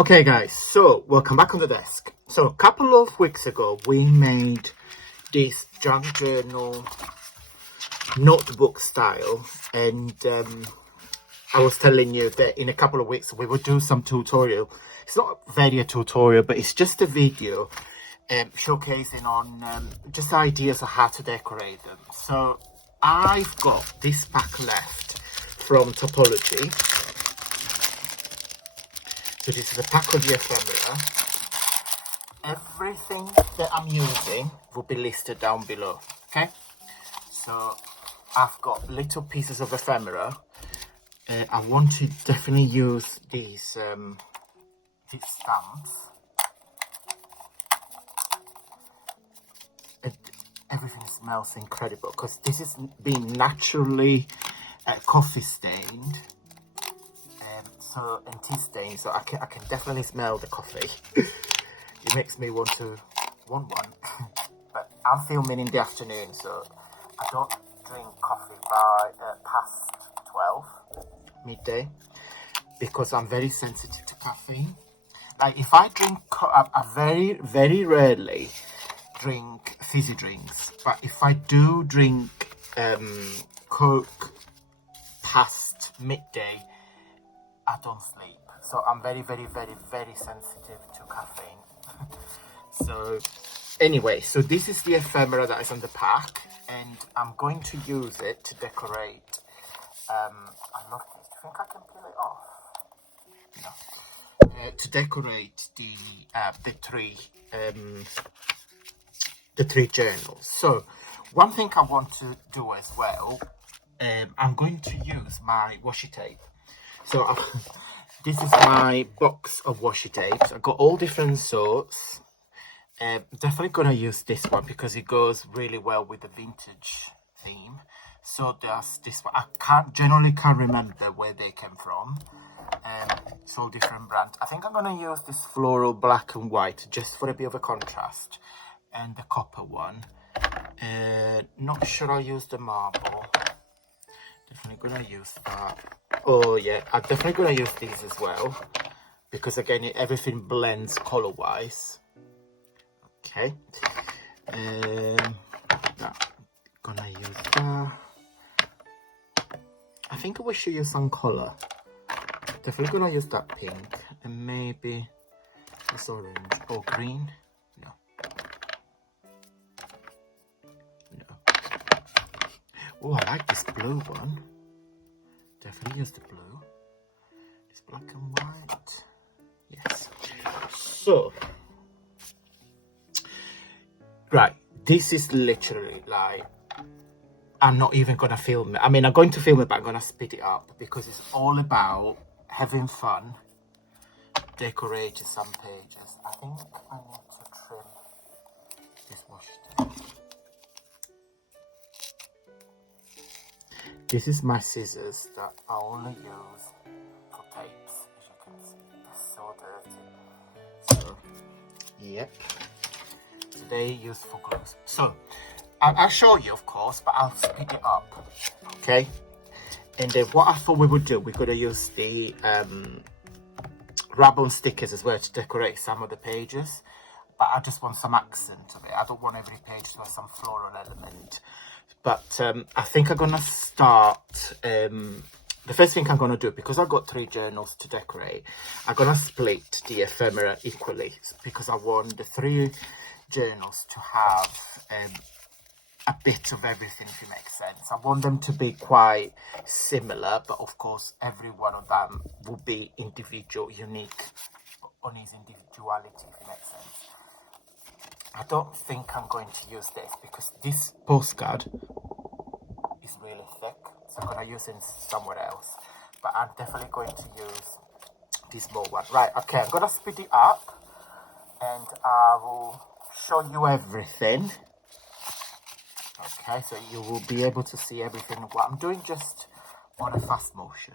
Okay guys, so welcome back on the desk. So a couple of weeks ago we made this junk journal notebook style, and I was telling you that in a couple of weeks we would do some tutorial. It's not very a tutorial, but it's just a video showcasing on just ideas of how to decorate them. So I've got this pack left from Topology. So this is a pack of the ephemera. Everything that I'm using will be listed down below, okay? So I've got little pieces of ephemera. I want to definitely use these stamps. Everything smells incredible because this is being naturally coffee stained. And tea stain, so I can definitely smell the coffee. It makes me want one. But I'm filming in the afternoon, so I don't drink coffee by past 12 midday because I'm very sensitive to caffeine. Like if I drink, I very rarely drink fizzy drinks, but if I do drink Coke past midday, I don't sleep. So I'm very sensitive to caffeine. So anyway, so this is the ephemera that is on the pack, and I'm going to use it to decorate. I love this. Do you think I can peel it off? No. To decorate the three journals. So one thing I want to do as well, I'm going to use my washi tape. So this is my box of washi tapes. I've got all different sorts. Definitely gonna use this one because it goes really well with the vintage theme. So there's this one. I generally can't remember where they came from. It's all different brands. I think I'm gonna use this floral black and white just for a bit of a contrast, and the copper one. Not sure I'll use the marble. Definitely gonna use that. Oh yeah, I'm definitely gonna use these as well because again everything blends color wise. Okay, gonna use that. I think we should use some color. Definitely gonna use that pink and maybe this orange or green. No. Oh, I like this blue one. Definitely use the blue. It's black and white. Yes. So, right. This is literally like, I'm not even going to film it. I mean, I'm going to film it, but I'm going to speed it up because it's all about having fun, decorating some pages. I think I need to trim this washi tape. This is my scissors that I only use for tapes, as you can see. They're so dirty. So, yep. So they used for glues. So, I'll show you, of course, but I'll speed it up. Okay? And then what I thought we would do, we're going to use the rub-on stickers as well to decorate some of the pages. But I just want some accent to it. I don't want every page to have some floral element. But I think I'm going to start, the first thing I'm going to do, because I've got 3 journals to decorate, I'm going to split the ephemera equally because I want the 3 journals to have a bit of everything, if it makes sense. I want them to be quite similar, but of course every one of them will be individual, unique on its individuality, if it makes sense. I don't think I'm going to use this because this postcard is really thick, so I'm going to use it somewhere else. But I'm definitely going to use this small one. Right, okay, I'm going to speed it up and I will show you everything. Okay, so you will be able to see everything what I'm doing just on a fast motion.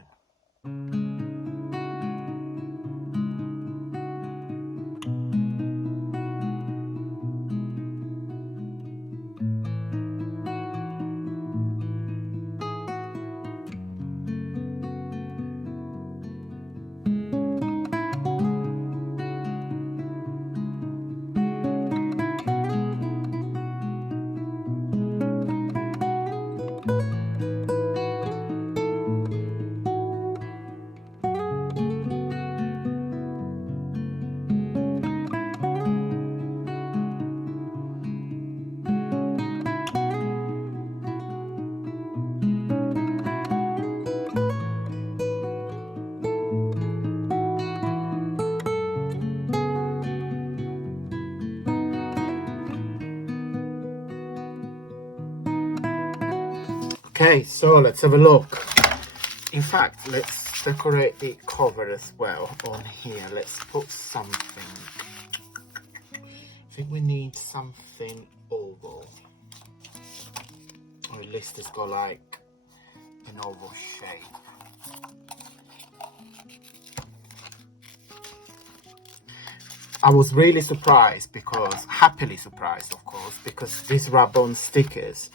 Okay, so let's have a look. In fact, let's decorate the cover as well on here. Let's put something. I think we need something oval. Or at least it's got like an oval shape. I was really surprised happily surprised of course, because these rub-on stickers,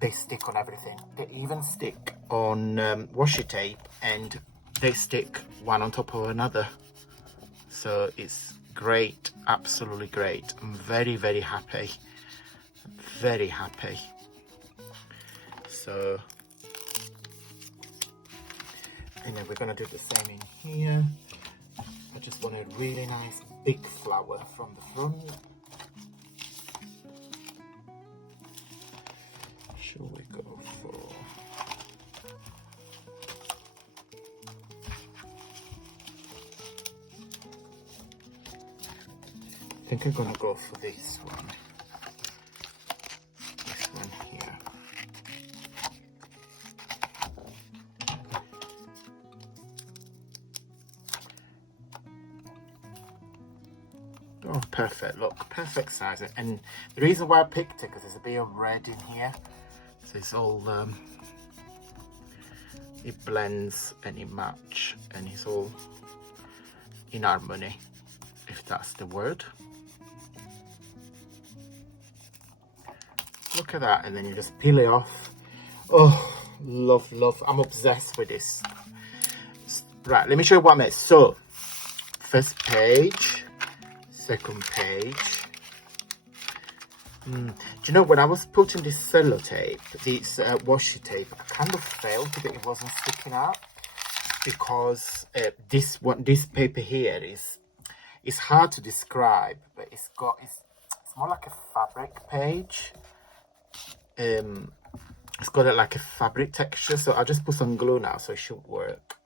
they stick on everything. They even stick on washi tape, and they stick one on top of another. So it's great, absolutely great. I'm very, very happy. Very happy. So, and then we're gonna do the same in here. I just want a really nice big flower from the front. Shall we go for... I think I'm gonna go for this one. This one here. Oh, perfect, look, perfect size. And the reason why I picked it, because there's a bit of red in here. So it's all, it blends and it match, and it's all in harmony, if that's the word. Look at that, and then you just peel it off. Oh, love, love, I'm obsessed with this. Right, let me show you what I made. So, first page, second page. Do you know, when I was putting this sellotape, this washi tape, I kind of failed that it wasn't sticking out, because this paper here is hard to describe, but it's more like a fabric page. It's got like a fabric texture, so I'll just put some glue now, so it should work.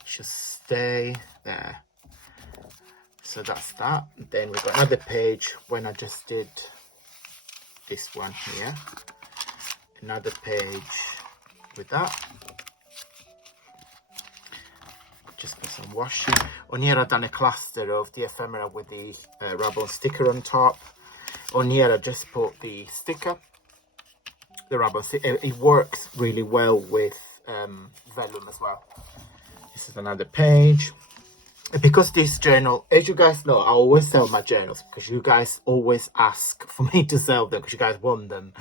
It should stay there. So that's that. Then we've got another page when I just did this one here. Another page with that. Just put some washi. On here I've done a cluster of the ephemera with the rub-on sticker on top. On here I just put the sticker, the rub-on sticker. It works really well with vellum as well. This is another page. Because this journal, as you guys know, I always sell my journals because you guys always ask for me to sell them because you guys want them.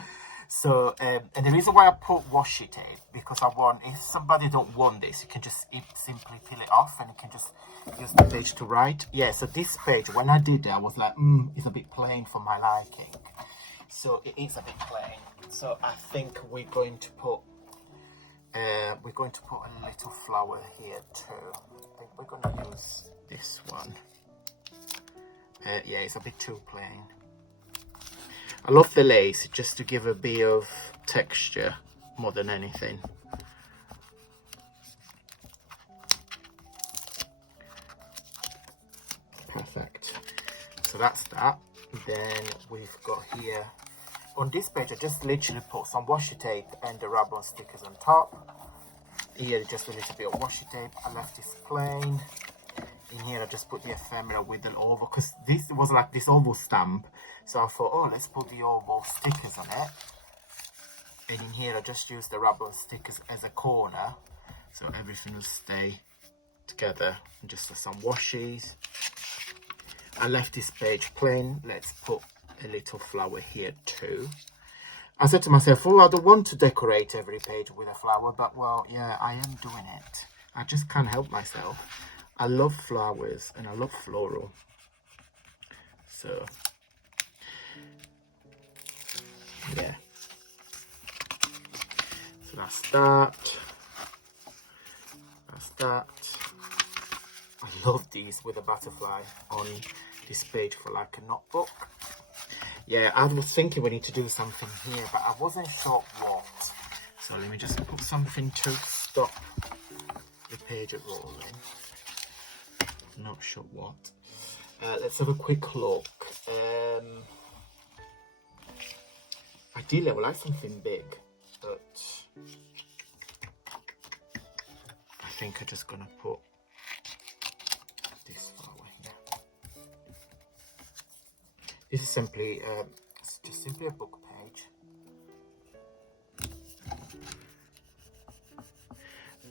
So, and the reason why I put washi tape, because I want, if somebody don't want this, you can just simply peel it off and you can just use the page to write. Yeah, so this page, when I did it, I was like, it's a bit plain for my liking. So it is a bit plain. So I think we're going to put a little flower here too. I think we're going to use this one. Yeah, it's a bit too plain. I love the lace just to give a bit of texture more than anything. Perfect. So that's that. Then we've got here, on this page I just literally put some washi tape and the rub-on stickers on top. Here just a little bit of washi tape. I left this plain. In here I just put the ephemera with an oval, because this was like this oval stamp, so I thought, oh, let's put the oval stickers on it. And in here I just used the rubber stickers as a corner, so everything will stay together. And just some washies. I left this page plain. Let's put a little flower here too. I said to myself, oh, I don't want to decorate every page with a flower, but well, yeah, I am doing it. I just can't help myself. I love flowers and I love floral. So, yeah. So that's that. That's that. I love these with a butterfly on this page for like a notebook. Yeah, I was thinking we need to do something here, but I wasn't sure what. So let me just put something to stop the page at rolling. Not sure what. Let's have a quick look. Ideally I would like something big, but think I'm just gonna put this far away. Yeah. This is simply it's just simply a book page.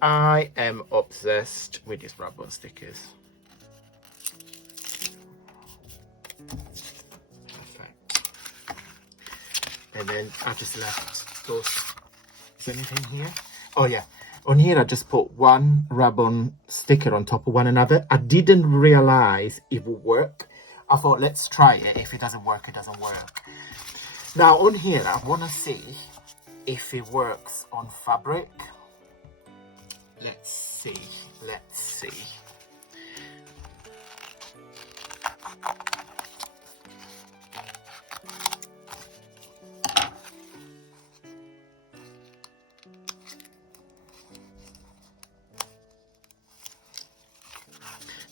I am obsessed with these rub-on stickers. Perfect. And then I just left those. Is there anything here? Oh yeah. On here I just put one rub-on sticker on top of one another. I didn't realize it would work. I thought, let's try it. If it doesn't work, it doesn't work. Now on here I want to see if it works on fabric. Let's see.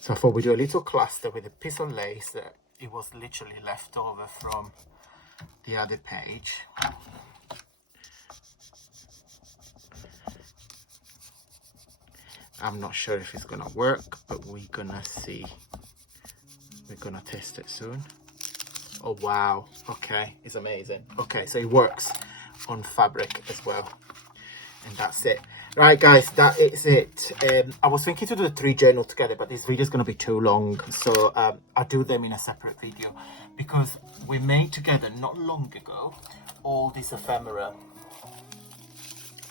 So I thought we'd do a little cluster with a piece of lace that it was literally left over from the other page. I'm not sure if it's gonna work, but we're gonna see. We're gonna test it soon. Oh wow, okay, it's amazing. Okay, so it works on fabric as well. And that's it. Right guys, that is it. I was thinking to do the 3 journals together, but this video is going to be too long, so I'll do them in a separate video, because we made together not long ago all these ephemera.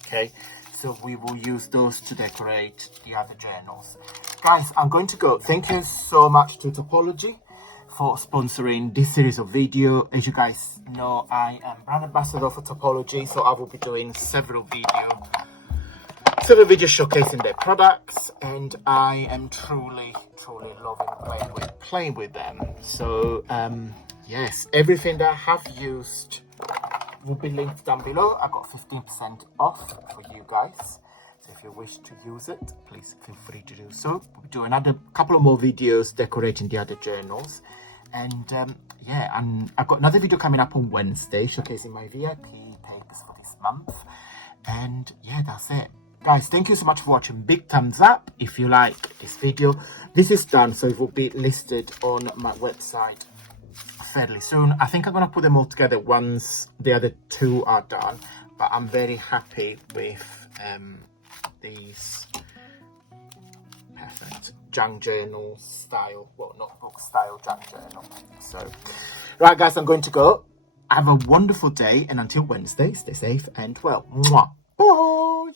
Okay, so we will use those to decorate the other journals. Guys, I'm going to go. Thank you so much to Topology for sponsoring this series of video. As you guys know, I am brand ambassador for Topology, so I will be doing several videos showcasing their products, and I am truly loving playing with them. So yes, everything that I have used will be linked down below. I got 15% off for you guys, so if you wish to use it, please feel free to do so. We'll do another couple of more videos decorating the other journals, and yeah, and I've got another video coming up on Wednesday showcasing my VIP papers for this month. And yeah, that's it. Guys, thank you so much for watching. Big thumbs up if you like this video. This is done, so it will be listed on my website fairly soon. I think I'm going to put them all together once the other 2 are done, but I'm very happy with these perfect junk journal style, well, notebook style junk journal. So right guys, I'm going to go. Have a wonderful day, and until Wednesday, stay safe and well. Mwah. Bye.